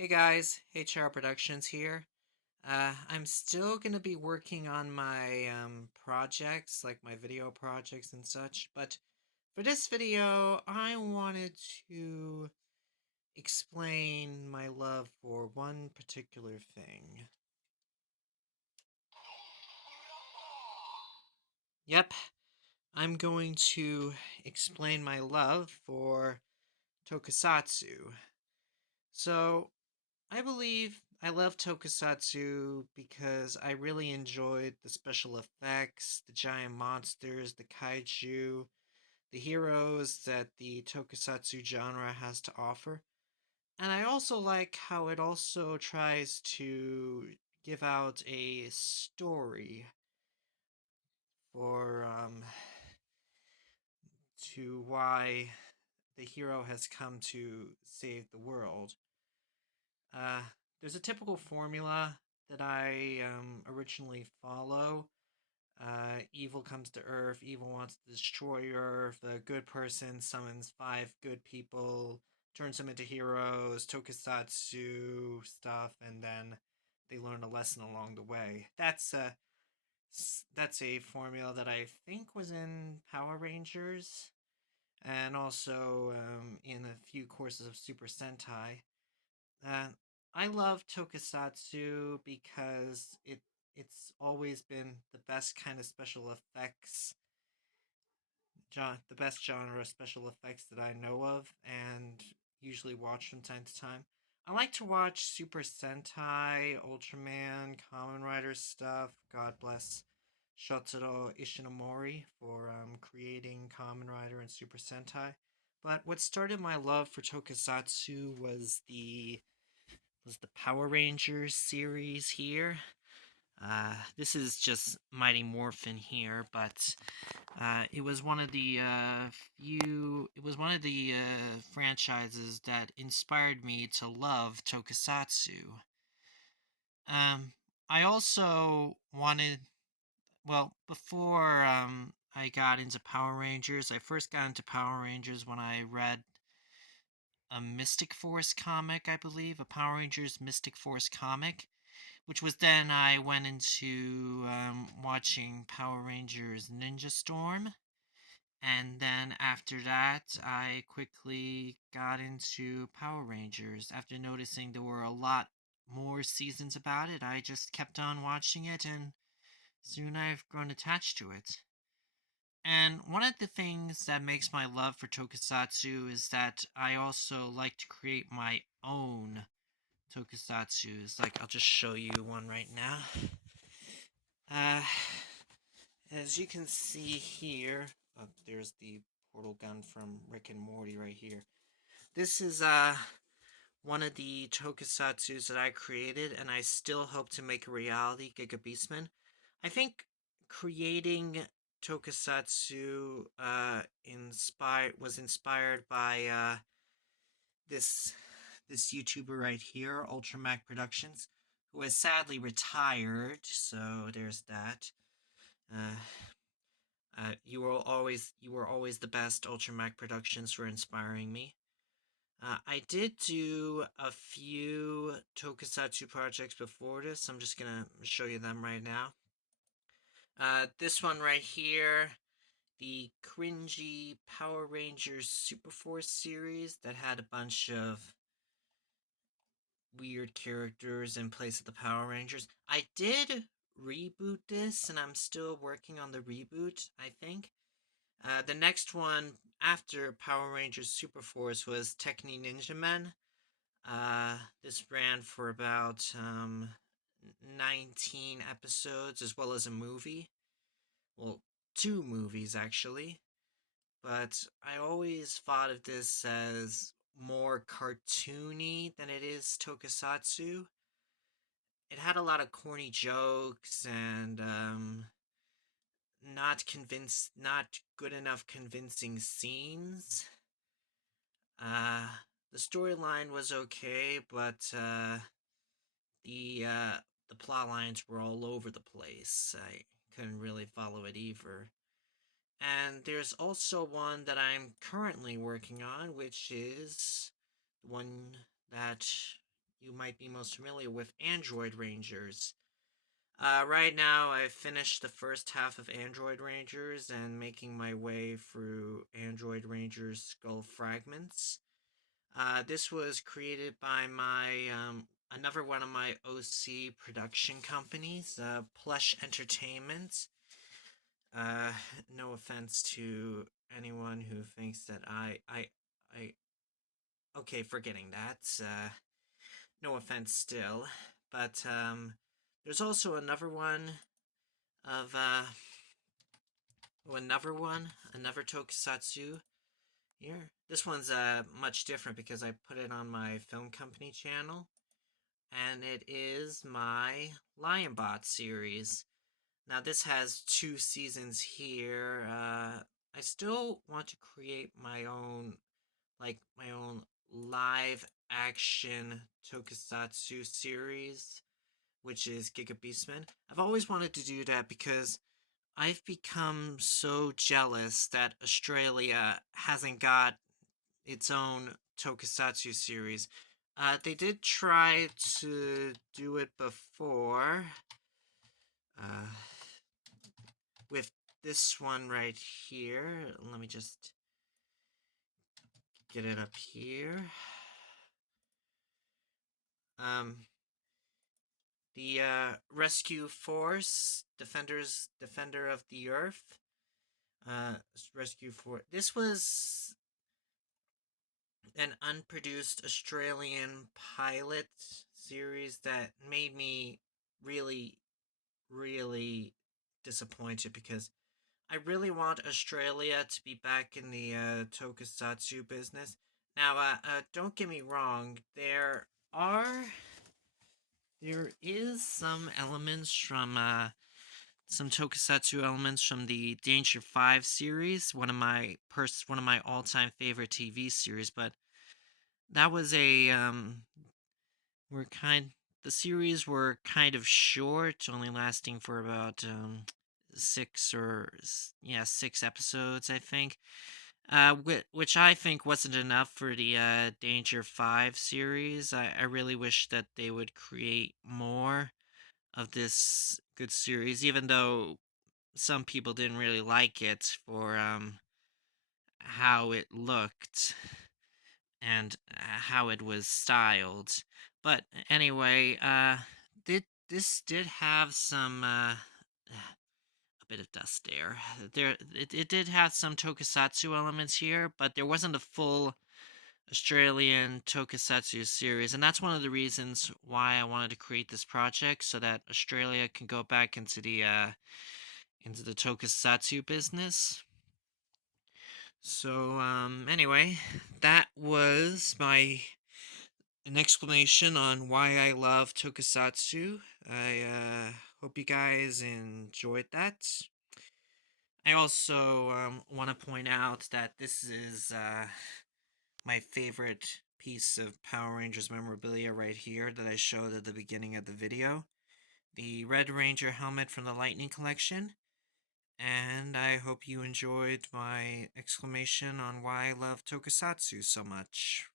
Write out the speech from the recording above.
Hey guys, HR Productions here. I'm still gonna be working on my projects, like my video projects and such, but for this video, I wanted to explain my love for one particular thing. Yep, I'm going to explain my love for Tokusatsu. So, I believe I love Tokusatsu because I really enjoyed the special effects, the giant monsters, the kaiju, the heroes that the Tokusatsu genre has to offer. And I also like how it also tries to give out a story for to why the hero has come to save the world. Uh, there's a typical formula that I originally follow. Evil comes to Earth, evil wants to destroy Earth, the good person summons five good people, turns them into heroes, tokusatsu stuff, and then they learn a lesson along the way. That's a formula that I think was in Power Rangers, and also in a few courses of Super Sentai. Uh, I love tokusatsu because it's always been the best kind of special effects, the best genre of special effects that I know of, and usually watch from time to time. I like to watch Super Sentai, Ultraman, Kamen Rider stuff. God bless Shotaro Ishinomori for creating Kamen Rider and Super Sentai. But what started my love for tokusatsu was the Power Rangers series here. This is just Mighty Morphin here, but it was one of the franchises that inspired me to love Tokusatsu. Um, I also wanted, well, before I got into Power Rangers, I first got into Power Rangers when I read a Mystic Force comic, I believe, a Power Rangers Mystic Force comic, which was then I went into watching Power Rangers Ninja Storm. And then after that, I quickly got into Power Rangers. After noticing there were a lot more seasons about it, I just kept on watching it, and soon I've grown attached to it. And one of the things that makes my love for tokusatsu is that I also like to create my own tokusatsus. Like, I'll just show you one right now. Uh, as you can see here, there's the portal gun from Rick and Morty right here. This is one of the tokusatsus that I created, and I still hope to make a reality, Giga Beastman. I think creating tokusatsu was inspired by this this YouTuber right here, Ultramac Productions, who has sadly retired. So there's that. Uh, you were always the best, Ultramac Productions, for inspiring me. I did do a few tokusatsu projects before this. I'm just gonna show you them right now. This one right here, the cringy Power Rangers Super Force series that had a bunch of weird characters in place of the Power Rangers. I did reboot this, and I'm still working on the reboot, I think. The next one after Power Rangers Super Force was Techni Ninja Men. This ran for about 19 episodes, as well as a movie. Well, two movies actually. But I always thought of this as more cartoony than it is tokusatsu. It had a lot of corny jokes and not good enough convincing scenes. Uh, the storyline was okay, but the uh, the plot lines were all over the place. I couldn't really follow it either. And there's also one that I'm currently working on, which is the one that you might be most familiar with Android Rangers. Right now, I've finished the first half of Android Rangers and making my way through Android Rangers Skull Fragments. This was created by my another one of my OC production companies, Plush Entertainment. Uh, no offense to anyone who thinks that I. Okay, forgetting that. No offense still, but there's also of another tokusatsu here. This one's much different because I put it on my film company channel, and it is my Lionbot series. Now this has 2 seasons here. I still want to create my own live action tokusatsu series, which is Giga Beastman. I've always wanted to do that because I've become so jealous that Australia hasn't got its own tokusatsu series. They did try to do it before, uh, with this one right here. Let me just get it up here. Um, the Rescue Force, Defender of the Earth. Rescue Force. This was an unproduced Australian pilot series that made me really, really disappointed because I really want Australia to be back in the tokusatsu business. Now, don't get me wrong. There is some tokusatsu elements from the Danger 5 series, one of my all-time favorite TV series, but that was a were kind the series were kind of short, only lasting for about 6 episodes, I think. Which I think wasn't enough for the Danger 5 series. I really wish that they would create more of this good series, even though some people didn't really like it for how it looked and how it was styled. But anyway, this did have some a bit of dust there. It did have some tokusatsu elements here, but there wasn't a full Australian tokusatsu series, and that's one of the reasons why I wanted to create this project so that Australia can go back into the tokusatsu business. So anyway, that was an explanation on why I love tokusatsu. I hope you guys enjoyed that. I also want to point out that this is my favorite piece of Power Rangers memorabilia right here that I showed at the beginning of the video. The Red Ranger helmet from the Lightning Collection. And I hope you enjoyed my exclamation on why I love tokusatsu so much.